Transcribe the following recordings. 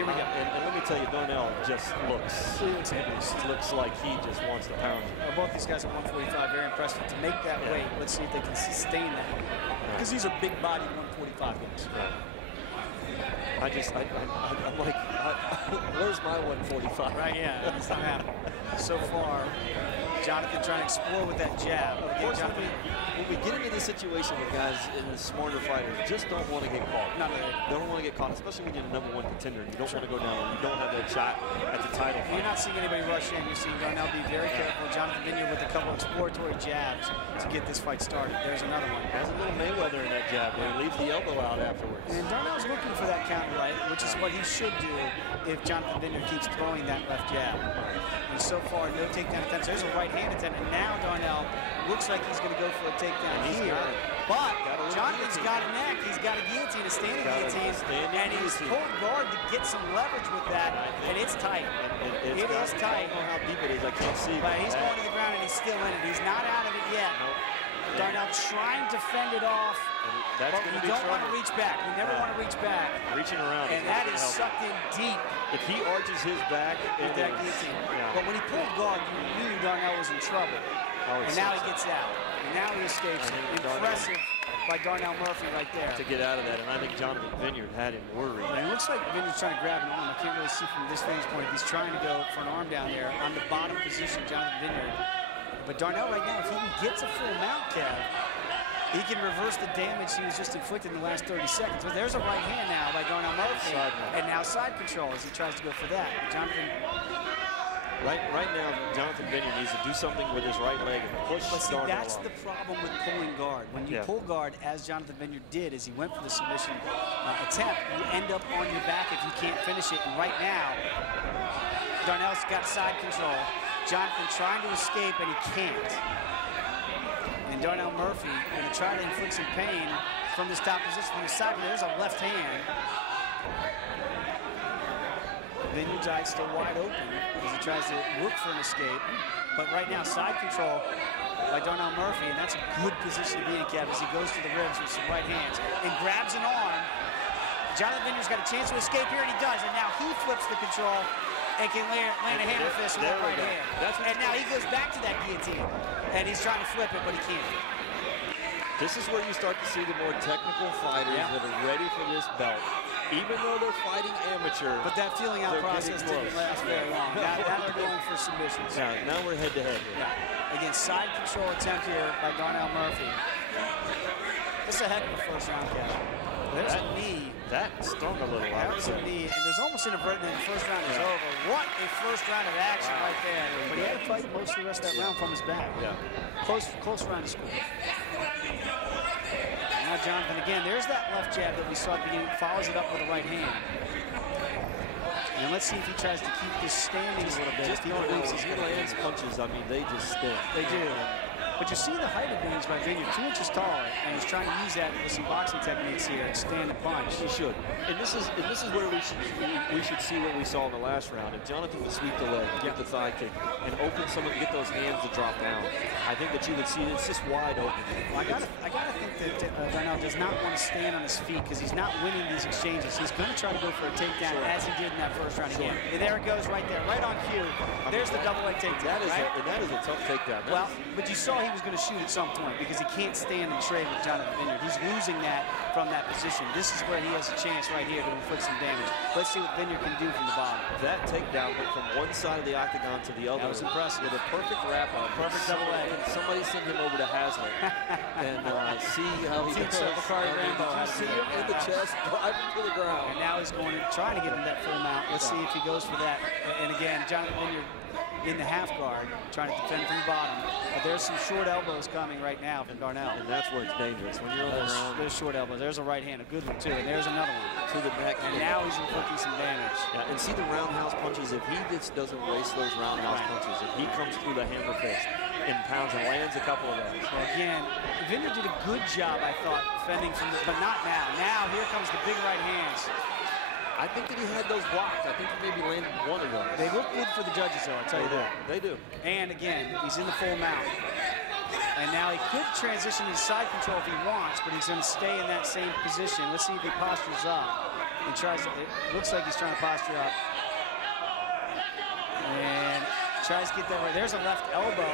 Here we go. And let me tell you, Darnell just looks like he just wants to pound him. Both these guys at 145, very impressive to make that weight. Let's see if they can sustain that. Because these are big body 145 guys. I'm like, where's my 145? Right, yeah, it's not happening. So far, Jonathan trying to explore with that jab. Unfortunately, when we get into this situation with guys in the smarter fighters, just don't want to get caught. Don't want to get caught, especially when you're the #1 contender. You don't want to go down. You don't have that shot at the title fight. You're not seeing anybody rush in. You're seeing Darnell be very careful. Jonathan Vinyard with a couple exploratory jabs to get this fight started. There's another one. Has a little Mayweather in that jab where he leaves the elbow out afterwards. And Darnell's looking for that counter right, which is what he should do if Jonathan Vinyard keeps throwing that left jab. And so far, no takedown attempts. There's a right hand attempt, and now Darnell looks like he's going to go for a takedown here. But Jonathan's got a neck. He's got a guillotine, a standing guillotine, and he's pulled guard to get some leverage with that, and it's tight. It is tight. I don't know how deep it is. I can't see. But he's going to the ground, and he's still in it. He's not out of it yet. Darnell trying to fend it off. That's but you don't want to reach back. You never want to reach back. Reaching around. And that is sucked in deep. If he arches his back with that guillotine. But when he pulled guard, you knew Darnell was in trouble. And now he gets out. And now he escapes. Impressive by Darnell Murphy right there. To get out of that. And I think Jonathan Vinyard had him worried. And it looks like Vinyard's trying to grab an arm. I can't really see from this vantage point if he's trying to go for an arm down there on the bottom position, Jonathan Vinyard. But Darnell right now, if he gets a full mount, Kev, he can reverse the damage he was just inflicted in the last 30 seconds. But there's a right hand now by Darnell Murphy. And now side control as he tries to go for that. Jonathan. Right now, Jonathan Vinyard needs to do something with his right leg and push Darnell. That's the problem with pulling guard. When you pull guard, as Jonathan Vinyard did, as he went for the submission attempt, you end up on your back if you can't finish it. And right now, Darnell's got side control. Jonathan trying to escape, and he can't. And Darnell Murphy going to try to inflict some pain from this top position. From the side, there's a left hand. Vinyard's eye still wide open as he tries to look for an escape. But right now, side control by Darnell Murphy, and that's a good position to be in, Kev, as he goes to the ribs with some right hands and grabs an arm. Jonathan Vinyard's got a chance to escape here, and he does. And now he flips the control and can land a hammer fist with that right hand. And now he goes back to that guillotine, and he's trying to flip it, but he can't. This is where you start to see the more technical fighters that are ready for this belt. Even though they're fighting amateur. But that feeling out process didn't last very long. Now they're going for submissions. Now we're head-to-head. Again, side control attempt here by Darnell Murphy. This is a heck of a first round, Kevin. There's a knee. That stung a little. That was a knee, and there's almost inadvertent that the first round is over. What a first round of action right there. But he had to fight most of the rest of that round from his back. Close round to score. Now Jonathan, again, there's that left jab that we saw at the beginning, follows it up with a right hand. And let's see if he tries to keep this standing a little bit. Just he lands punches, I mean, they just sting. They do. But you see the height advantage by Vinyard, 2 inches taller, and he's trying to use that with some boxing techniques here and stand and punch. He should. And this is where we should see what we saw in the last round. If Jonathan would sweep the leg, get the thigh kick, and open some of get those hands to drop down, I think that you would see it's just wide open. Well, I gotta think that Darnell does not want to stand on his feet because he's not winning these exchanges. He's going to try to go for a takedown as he did in that first round again. And there it goes right there, right on cue. There's the double leg takedown. That is a tough takedown. Well, but you saw he was going to shoot at some point because he can't stand and trade with Jonathan Vinyard. He's losing that from that position. This is where he has a chance right here to inflict some damage. Let's see what Vinyard can do from the bottom. That takedown went from one side of the octagon to the other. That was impressive. With a perfect wrap-up. Perfect double leg. Somebody sent him over to Hazlitt and see how he gets see him in the chest, drive him to the ground. And now he's trying to get him that full mount. Let's see if he goes for that. And again, Jonathan Vinyard in the half guard, trying to defend from the bottom. But there's some short elbows coming right now from Darnell. And that's where it's dangerous. When you're on the ground. There's short elbows. There's a right hand, a good one too. And there's another one. To the neck. And now he's inflicting some damage. Yeah, and see the roundhouse punches. If he just doesn't waste those roundhouse punches, if he comes through the hammer fist and pounds and lands a couple of those. Well, again, Vinyard did a good job, I thought, defending from this, but not now. Now here comes the big right hands. I think that he had those blocked. I think he maybe landed one of those. They look good for the judges, though, I'll tell you that. They do. And again, he's in the full mount. And now he could transition to side control if he wants, but he's going to stay in that same position. Let's see if he postures up. and tries to, it looks like he's trying to posture up. And tries to get that right. There's a left elbow,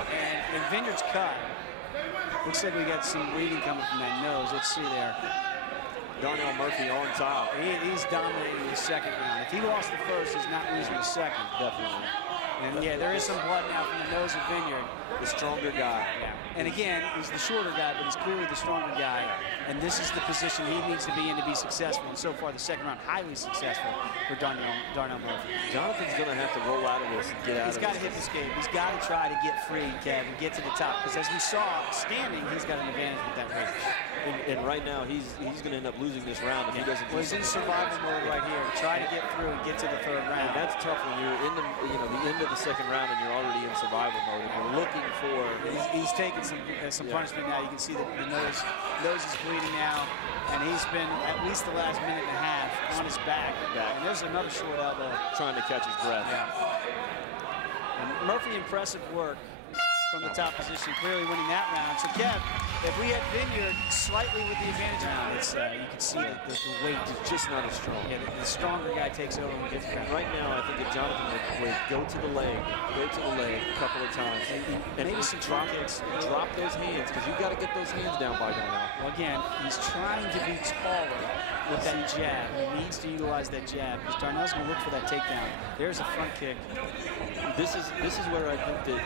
and Vinyard's cut. Looks like we got some bleeding coming from that nose. Let's see there. Darnell Murphy on top. He's dominating the second round. If he lost the first, he's not losing the second. Definitely. And yeah, there is some blood now from the nose of Vinyard. The stronger guy. Yeah. And again, he's the shorter guy, but he's clearly the stronger guy. And this is the position he needs to be in to be successful. And so far, the second round, highly successful for Darnell Murphy. Jonathan's going to have to roll out of this and get out of this. He's got to hip escape. He's got to try to get free, Kev, and get to the top. Because as we saw, standing, he's got an advantage with that weight. And right now, he's going to end up losing this round if he doesn't. Well, he's in survival mode right here. Try to get through and get to the third round. And that's tough when you're in the the end of the second round and you're already in survival mode and you're looking for. He's taking some punishment now. You can see that the nose is bleeding now, and he's been at least the last minute and a half on his back. And there's another short elbow. Trying to catch his breath. Yeah. And Murphy, impressive work from the top position, clearly winning that round. So, Kev, if we had Vinyard slightly with the advantage now, it's you can see that the weight is just not as strong. Yeah, the stronger guy takes over and gets it. Right now, I think if Jonathan would go to the leg a couple of times, and maybe some drop kicks, drop those hands, because you've got to get those hands down by Darnell. Well, again, he's trying to be taller with that jab. He needs to utilize that jab, because Darnell's going to look for that takedown. There's a front kick. This is where I think that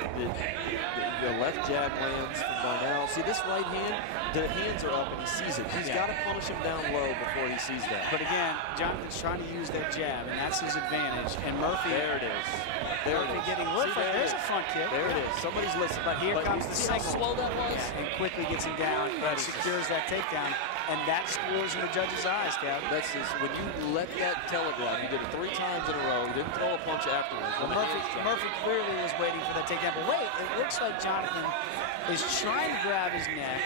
the left jab lands from Darnell. See, this right hand, the hands are up and he sees it. He's got to punish him down low before he sees that. But again, Jonathan's trying to use that jab, and that's his advantage. And Murphy, there it is. Murphy getting looked like there's a front kick. There it is. Somebody's listening. But here comes the single. How slow that was? And quickly gets him down, but secures that takedown. And that scores in the judge's eyes, Kevin. That's just, when you let that telegraph, you did it 3 times in a row, you didn't throw a punch afterwards. Well, Murphy clearly was waiting for that takedown. But wait, it looks like Jonathan is trying to grab his neck.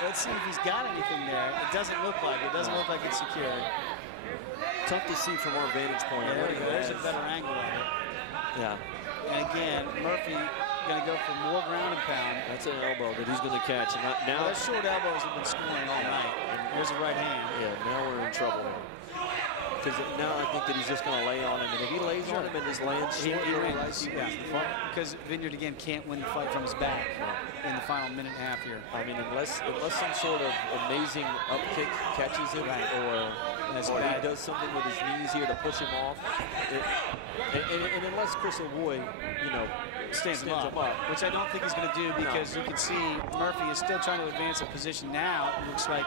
Let's see if he's got anything there. It doesn't look like it. It doesn't look like it's secured. Tough to see from our vantage point. Yeah, there you go. There's a better angle of it. Yeah. And again, Murphy going to go for more ground and pound. That's an elbow that he's going to catch. And now those short elbows have been scoring all night. And there's a right hand. Yeah, now we're in trouble. Because now I think that he's just going to lay on him. And if he lays on him and just lands short, because Vinyard, again, can't win the fight from his back in the final minute and a half here. I mean, unless some sort of amazing up kick catches him or he does something with his knees here to push him off. And unless Chris O'Boy, stands him up, which I don't think he's going to do, because you can see Murphy is still trying to advance a position now. It looks like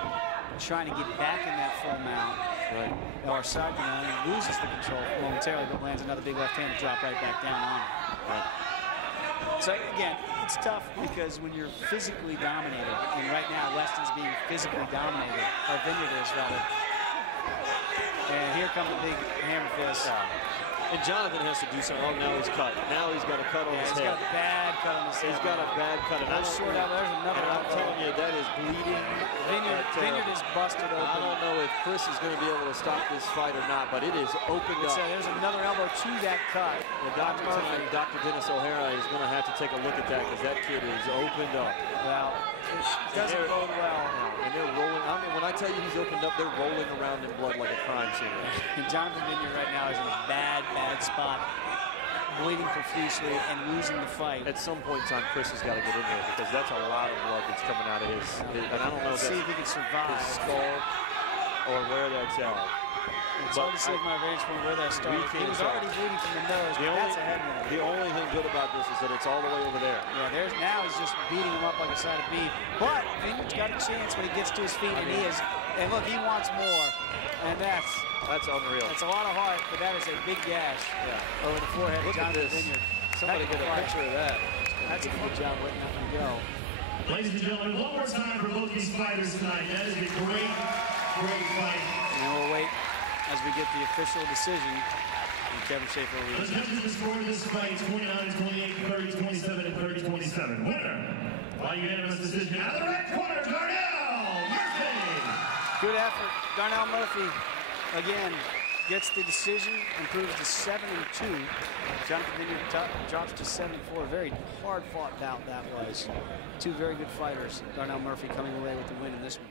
trying to get back in that full mount. Right. Or side mount, and loses the control momentarily, but lands another big left-handed drop right back down on him. Right. So again, it's tough because when you're physically dominated, and right now Weston's being physically dominated, or Vinyard is rather. And here comes the big hammer fist. And Jonathan has to do something. Oh, now he's cut. Now he's got a cut on his head. He's got a bad cut on his head. He's got a bad cut. And that's short out. There's another. And I'm telling you, that is bleeding. Vinyard is busted open. I don't know if Chris is going to be able to stop this fight or not, but it is opened up. There's another elbow to that cut. And Dr. Dennis O'Hara is going to have to take a look at that, because that kid is opened up. Well, it doesn't bode well. And they're rolling. I mean, when I tell you he's opened up, they're rolling around in blood like a crime scene. And Jonathan Vinyard right now is in a bad spot, bleeding profusely and losing the fight. At some point in time, Chris has got to get in there, because that's a lot of blood that's coming out of his. And I don't know if see if he can survive his skull or where that's at. It's hard to see from our vantage point where that started. He was already bleeding from the nose, but that's a head wound. The only thing good about this is that it's all the way over there. Yeah, now he's just beating him up like a side of beef. But Vinyard's got a chance when he gets to his feet, and he is. And look, he wants more, and that's unreal. It's a lot of heart, but that is a big gash over the forehead of Jonathan Vinyard. Somebody get a picture of that. That's a good job letting that one go. Ladies and gentlemen, one more time for both these fighters tonight. That is a great fight. And we'll wait as we get the official decision. And Kevin Schaefer will Let's come to the score of this fight. 29-28, 30-27, and 30-27. Winner by unanimous decision out of the red corner, Darnell Murphy. Good effort. Darnell Murphy, again, gets the decision, improves to 7-2. Jonathan Vinyard drops to 7-4. Very hard-fought bout that was. Two very good fighters. Darnell Murphy coming away with the win in this one.